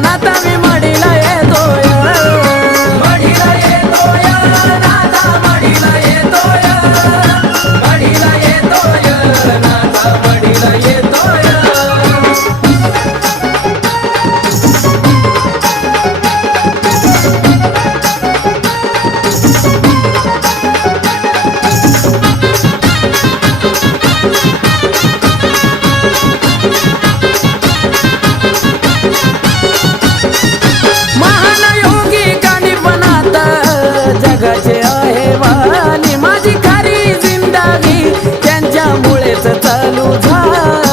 Nada me देवानी. माझी खरी जिंदागी त्यांच्यामुळेच चालू झाली.